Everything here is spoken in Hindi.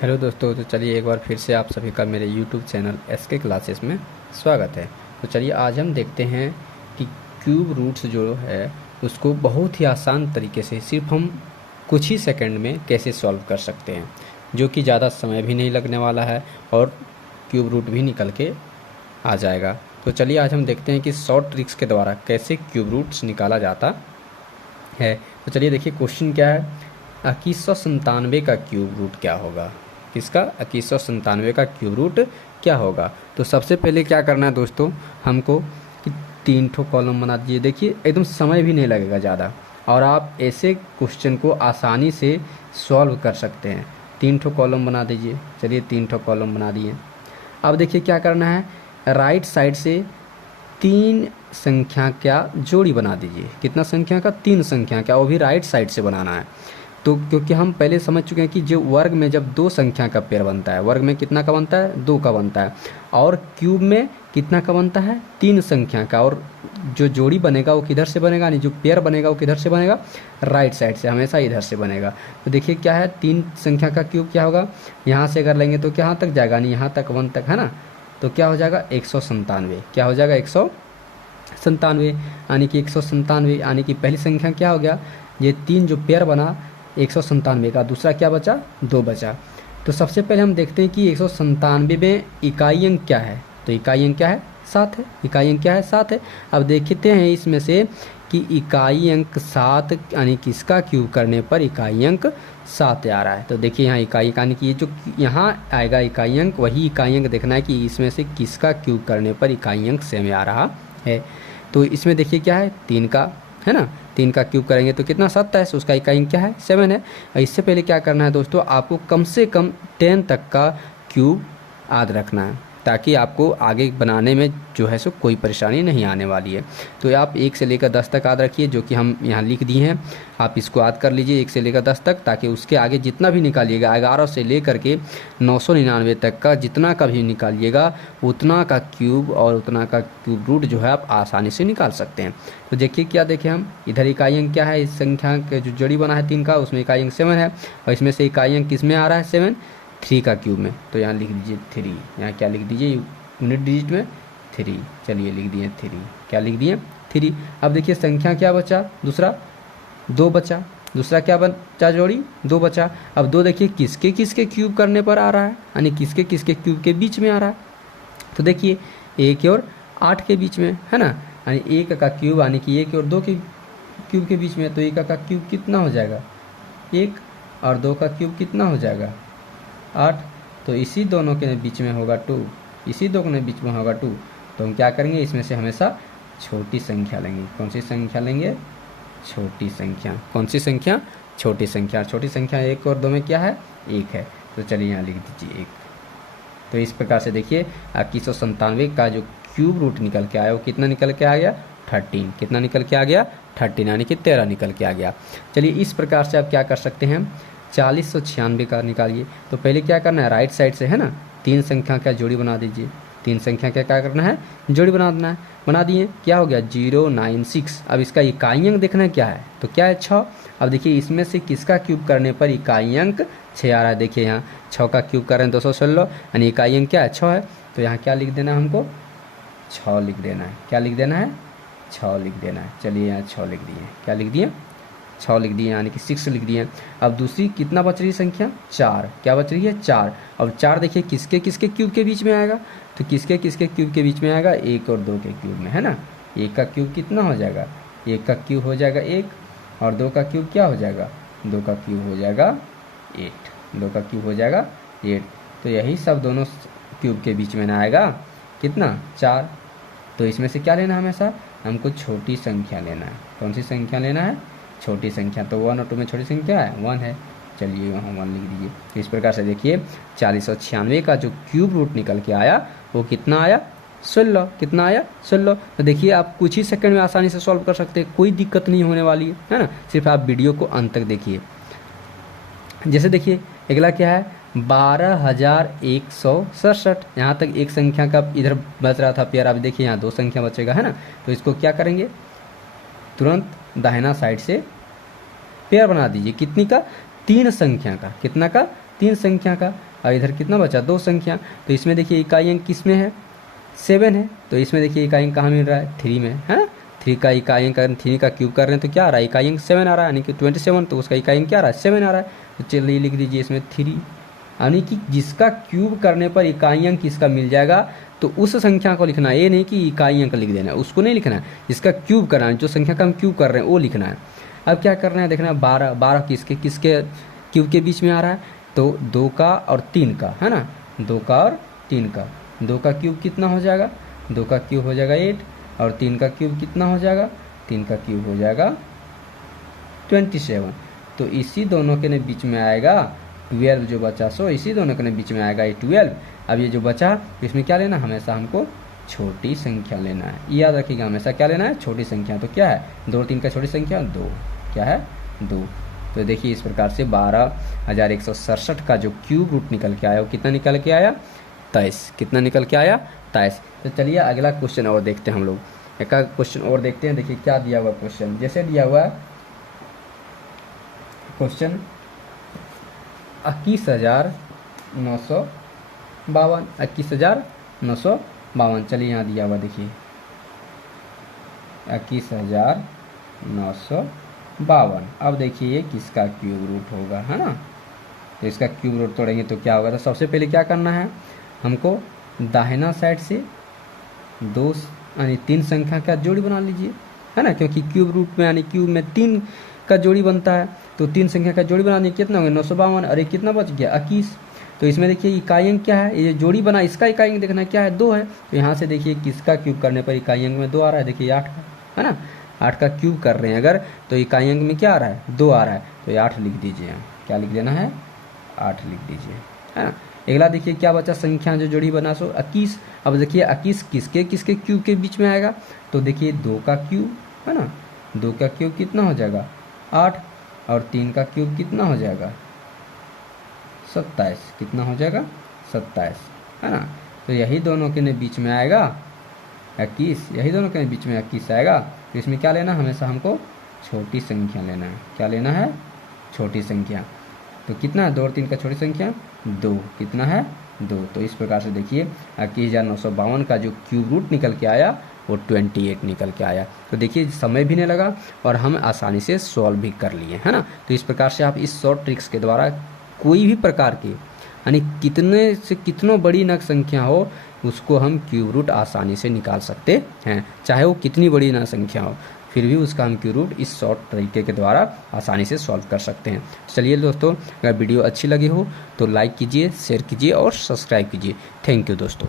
हेलो दोस्तों, तो चलिए एक बार फिर से आप सभी का मेरे यूट्यूब चैनल एसके क्लासेस में स्वागत है। तो चलिए आज हम देखते हैं कि क्यूब रूट्स जो है उसको बहुत ही आसान तरीके से सिर्फ हम कुछ ही सेकंड में कैसे सॉल्व कर सकते हैं, जो कि ज़्यादा समय भी नहीं लगने वाला है और क्यूब रूट भी निकल के आ जाएगा। तो चलिए आज हम देखते हैं कि शॉर्ट ट्रिक्स के द्वारा कैसे क्यूब रूट्स निकाला जाता है। तो चलिए देखिए क्वेश्चन क्या है। 2197 का क्यूब रूट क्या होगा? किसका? 2197 का क्यूब रूट क्या होगा? तो सबसे पहले क्या करना है दोस्तों, हमको कि 3 ठो कॉलम बना दीजिए। देखिए एकदम समय भी नहीं लगेगा ज़्यादा और आप ऐसे क्वेश्चन को आसानी से सॉल्व कर सकते हैं। 3 ठो कॉलम बना दीजिए। चलिए 3 ठो कॉलम बना दिए। अब देखिए क्या करना है, राइट साइड से 3 संख्या का जोड़ी बना दीजिए। कितना संख्या का? 3 संख्या का, वो भी राइट साइड से बनाना है। तो क्योंकि हम पहले समझ चुके हैं कि जो वर्ग में जब 2 संख्या का पेयर बनता है, वर्ग में कितना का बनता है? 2 का बनता है। और क्यूब में कितना का बनता है? 3 संख्या का। और जो जोड़ी बनेगा वो किधर से बनेगा, यानी जो पेयर बनेगा वो किधर से बनेगा? राइट साइड से, हमेशा इधर से बनेगा। तो देखिए क्या है, 3 संख्या का क्यूब क्या होगा, यहाँ से अगर लेंगे तो यहाँ तक जाएगा, नहीं यहाँ तक 1 तक है ना। तो क्या हो जाएगा? 197। क्या हो जाएगा? 197। यानी कि 197 यानी कि पहली संख्या क्या हो गया, ये 3 जो पेयर बना 197 का, दूसरा क्या बचा? 2 बचा। तो सबसे पहले हम देखते हैं कि 197 में इकाई अंक क्या है। तो इकाई अंक क्या है? 7 है। इकाई अंक क्या है? 7 है। अब देखते हैं इसमें से कि इकाई अंक 7 यानी किसका क्यूब करने पर इकाई अंक 7 आ रहा है। तो देखिए यहाँ इकाई यानी कि ये जो यहाँ आएगा इकाई अंक, वही इकाई अंक देखना है कि इसमें से किसका क्यूब करने पर इकाई अंक सेम आ रहा है। तो इसमें देखिए क्या है, 3 का है ना, 3 का क्यूब करेंगे तो कितना? 27। उसका इकाई अंक क्या है? 7 है। और इससे पहले क्या करना है दोस्तों, आपको कम से कम 10 तक का क्यूब याद रखना है, ताकि आपको आगे बनाने में जो है सो कोई परेशानी नहीं आने वाली है। तो आप 1 से लेकर 10 तक याद रखिए, जो कि हम यहाँ लिख दिए हैं। आप इसको याद कर लीजिए 1 से लेकर 10 तक, ताकि उसके आगे जितना भी निकालिएगा 11 से लेकर के 999 तक का जितना का भी निकालिएगा, उतना का क्यूब और उतना का क्यूब रूट जो है आप आसानी से निकाल सकते हैं। तो देखिए क्या देखें हम, इधर इकाई अंक क्या है, इस संख्या के जो जोड़ी बना है 3 का, उसमें इकाई अंक 7 है। और इसमें से इकाई अंक किस में आ रहा है? 7, 3 का क्यूब में। तो यहाँ लिख दीजिए 3। यहाँ क्या लिख दीजिए, यूनिट डिजिट में 3। चलिए लिख दिए 3। क्या लिख दिए? 3। अब देखिए संख्या क्या बचा? दूसरा 2 बचा। दूसरा क्या बचा? जोड़ी 2 बचा। अब 2 देखिए किसके किसके क्यूब करने पर आ रहा है, यानी किसके किसके क्यूब के बीच में आ रहा है। तो देखिए 1 और 8 के बीच में है ना, यानी 1 का क्यूब यानी कि 1 और 2 के क्यूब के बीच में। तो 1 का क्यूब कितना हो जाएगा? 1। और 2 का क्यूब कितना हो जाएगा? 8। तो इसी दोनों के बीच में होगा 2, इसी दोनों के बीच में होगा 2। तो हम क्या करेंगे, इसमें से हमेशा छोटी संख्या लेंगे। कौन सी संख्या लेंगे? छोटी संख्या। कौन सी संख्या? छोटी संख्या। छोटी संख्या 1 और 2 में क्या है? 1 है। तो चलिए यहाँ लिख दीजिए 1। तो इस प्रकार से देखिए 2197 का जो क्यूब रूट निकल के आया वो कितना निकल के आ गया? 13। कितना निकल के आ गया? 13 यानी कि 13 निकल के आ गया। चलिए इस प्रकार से आप क्या कर सकते हैं, 4096 का निकालिए। तो पहले क्या करना है, राइट साइड से है ना 3 संख्या का जोड़ी बना दीजिए। 3 संख्या का क्या करना है? जोड़ी बना देना है। बना दिए, क्या हो गया? 096। अब इसका इकाई अंक देखना है क्या है, तो क्या है? 6। अब देखिए इसमें से किसका क्यूब करने पर इकाई अंक 6 आ रहा है। देखिए यहाँ 6 का क्यूब कर रहे हैं 216, यानी इकाई अंक क्या है? 6 है। तो यहाँ क्या लिख देना है हमको? 6 लिख देना है। क्या लिख देना है? 6 लिख देना है। चलिए यहाँ 6 लिख दिए। क्या लिख दिए? 6 लिख दिए, यानी कि 6 लिख दिए। अब दूसरी कितना बच रही है संख्या? 4। क्या बच रही है? 4। अब 4 देखिए किसके किसके क्यूब के बीच में आएगा, तो किसके किसके क्यूब के बीच में आएगा? 1 और 2 के क्यूब में है ना। 1 का क्यूब कितना हो जाएगा? 1 का क्यूब हो जाएगा 1, और 2 का क्यूब क्या हो जाएगा? 2 का क्यूब हो जाएगा 8। 2 का क्यूब हो जाएगा 8। तो यही सब दोनों क्यूब के बीच में ना आएगा कितना? 4। तो इसमें से क्या लेना है? हमेशा हमको छोटी संख्या लेना है। कौन सी संख्या लेना है? छोटी संख्या। तो 1 और 2 में छोटी संख्या है 1 है। चलिए वहाँ 1 लिख दीजिए। तो इस प्रकार से देखिए 4096 का जो क्यूब रूट निकल के आया वो कितना आया? 16। कितना आया? 16। तो देखिए आप कुछ ही सेकंड में आसानी से सॉल्व कर सकते हैं, कोई दिक्कत नहीं होने वाली है ना। सिर्फ आप वीडियो को अंत तक देखिए। जैसे देखिए अगला क्या है, 12167। यहाँ तक एक संख्या का इधर बच रहा था पेयर। अब देखिए यहाँ 2 संख्या बचेगा है ना। तो इसको क्या करेंगे, तुरंत दाहिना साइड से पेयर बना दीजिए। कितनी का? 3 संख्या का। कितना का? 3 संख्या का। और इधर कितना बचा, 2 संख्या। तो इसमें देखिए इकाई अंक किस में है, 7 है। तो इसमें देखिए इकाई अंक कहाँ मिल रहा है, 3 में है ना। 3 का इकाई अंक, 3 का क्यूब कर रहे हैं तो क्या आ रहा है, इकाई अंक 7 आ रहा है, यानी कि 27। तो उसका इकाई अंक क्या आ रहा है, 7 आ रहा है। तो चलिए लिख दीजिए इसमें 3, यानी कि जिसका क्यूब करने पर इकाई अंक किसका मिल जाएगा, तो उस संख्या को लिखना है। ये नहीं कि इकाई अंक लिख देना है, उसको नहीं लिखना है, जिसका क्यूब करना है, जो संख्या का हम क्यूब कर रहे हैं वो लिखना है। अब क्या करना है, देखना है 12 किसके किसके क्यूब के बीच में आ रहा है, तो 2 का और 3 का, है ना, 2 का और 3 का। 2 का क्यूब कितना हो जाएगा, 2 का क्यूब हो जाएगा 8, और 3 का क्यूब कितना हो जाएगा, 3 का क्यूब हो जाएगा 27। तो इसी दोनों के बीच में आएगा 12 जो बचा, सो इसी दोनों के बीच में आएगा ये 12। अब ये जो बचा इसमें क्या लेना, हमेशा हमको छोटी संख्या लेना है। याद रखिएगा, हमेशा क्या लेना है, छोटी संख्या। तो क्या है, 2 और 3 का छोटी संख्या 2, क्या है 2। तो देखिए इस प्रकार से 12,167 का जो क्यूब रूट निकल के आया वो कितना निकल के आया, 23। कितना निकल के आया, 23। तो चलिए अगला क्वेश्चन और देखते हैं हम लोग, एक क्वेश्चन और देखते हैं। देखिए क्या दिया हुआ क्वेश्चन, जैसे दिया हुआ क्वेश्चन 21,952, 21,952। चलिए यहाँ दिया हुआ देखिए 21,952। अब देखिए ये किसका क्यूब रूट होगा, है ना। तो इसका क्यूब रूट तोड़ेंगे तो क्या होगा, तो सबसे पहले क्या करना है, हमको दाहिना साइड से 2 यानी 3 संख्या का जोड़ी बना लीजिए, है ना, क्योंकि क्यूब रूट में यानी क्यूब में 3 का जोड़ी बनता है। तो 3 संख्या का जोड़ी बनाने कितना होगा, 952। और ये कितना बच गया, 21। तो इसमें देखिए इकाई अंक क्या है, ये जोड़ी बना, इसका इकाई अंक देखना क्या है, 2 है। तो यहाँ से देखिए किसका क्यूब करने पर इकाई अंक में 2 आ रहा है, देखिए 8 का, है ना। 8 का क्यूब कर रहे हैं अगर, तो इकाई अंक में क्या आ रहा है, 2 आ रहा है। तो ये 8 लिख दीजिए, क्या लिख देना है, 8 लिख दीजिए, है ना। अगला देखिए क्या बचा, संख्या जो जोड़ी बना सो 21। अब देखिए 21 किसके किसके क्यूब के बीच में आएगा, तो देखिए 2 का क्यूब, है ना, 2 का क्यूब कितना हो जाएगा 8, और 3 का क्यूब कितना हो जाएगा 27। कितना हो जाएगा 27, है ना। तो यही दोनों के बीच में आएगा 21, यही दोनों के बीच में 21 आएगा। तो इसमें क्या लेना, हमेशा हमको छोटी संख्या लेना है। क्या लेना है, छोटी संख्या। तो कितना है, 2 और 3 का छोटी संख्या 2, कितना है 2। तो इस प्रकार से देखिए 21,952 का जो क्यूब रूट निकल के आया वो 28 निकल के आया। तो देखिए समय भी नहीं लगा और हम आसानी से सॉल्व भी कर लिए, है ना। तो इस प्रकार से आप इस शॉर्ट ट्रिक्स के द्वारा कोई भी प्रकार की यानी कितने से कितनों बड़ी नग संख्या हो उसको हम क्यूब रूट आसानी से निकाल सकते हैं, चाहे वो कितनी बड़ी नग संख्या हो, फिर भी उसका हम क्यूब रूट इस शॉर्ट तरीके के द्वारा आसानी से सॉल्व कर सकते हैं। चलिए दोस्तों, अगर वीडियो अच्छी लगी हो तो लाइक कीजिए, शेयर कीजिए और सब्सक्राइब कीजिए। थैंक यू दोस्तों।